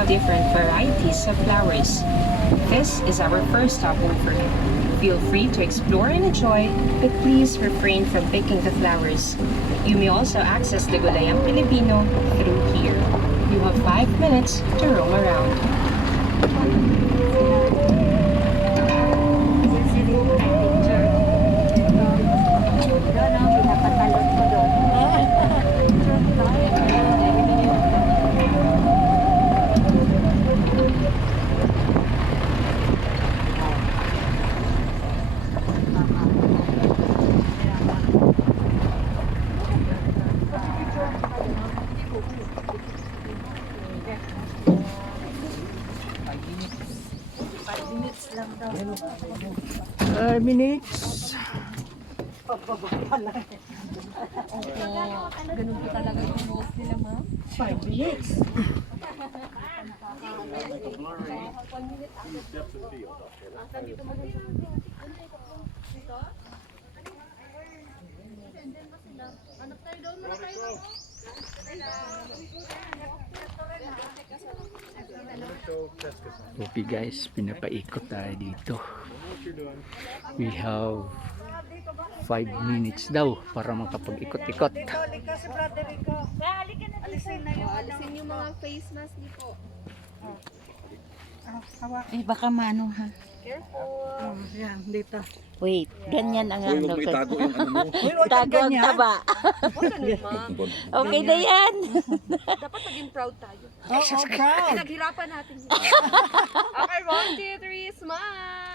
have different varieties of flowers. This is our first stopover. Feel free to explore and enjoy, but please refrain from picking the flowers. You may also access the Gulayang Pilipino through here. You have 5 minutes to roam around. Minutes. Ganun po talaga yung rules nila, ma'am. 5 minutes. Okay guys, pinapaikot tayo dito. We have 5 minutes daw para makapag-ikot-ikot. Alisin yung mga face mask niyo po. Eh, baka maano ha. Careful. Yan, dito. Wait, ganyan ang Uy, ano. huwag mo itago yung ano mo. Tago ang taba. Huwag ganun, ma'am. Okay na yan. Dapat maging proud tayo. Oh, proud. Pinaghirapan natin yun. Okay, 1, 2, 3, smile!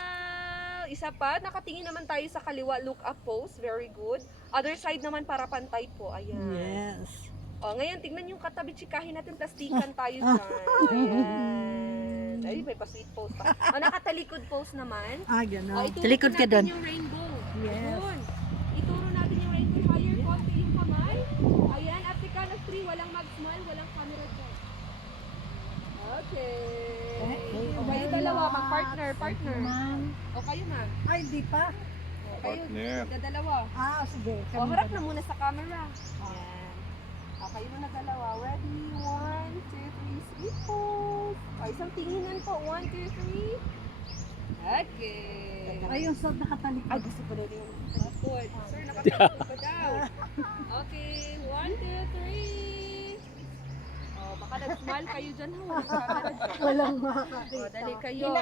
Isa pa, nakatingin naman tayo sa kaliwa, look up pose, very good. Other side naman para pantay po, ayan. Yes. O, ngayon, tignan yung katabi, chikahin natin, plastikan tayo dyan. Ayan. Ay, may pa-sweet pose pa. O, nakatalikod pose naman. Ah, O, gano'n. ituro Talikod ka natin doon. yung rainbow. Yes. Yun. Ituro natin yung rainbow. Higher konti yung kamay. Ayan, at the count of 3, walang mag-smile, walang camera check. Okay. O, kayo dalawa, mag-partner, partner. O, kayo ma'am. Ay, di pa. O, kayo, Partner. dalawa. Ah, sige. O, harap na muna sa camera. Ayan. O, kayo na dalawa. Ready? 1, 2, 3, sweet pose. O, isang tinginan po. 1, 2, 3. Okay. Ay, yung sod nakatalikod. Ay, gusto ko na rin yung nakapod. Sir, nakapod ko daw. Okay, 1, 2, 3. Oh, baka nag-smile kayo dyan, ha? Walang camera dyan. Walang makakakita. O, dali kayo.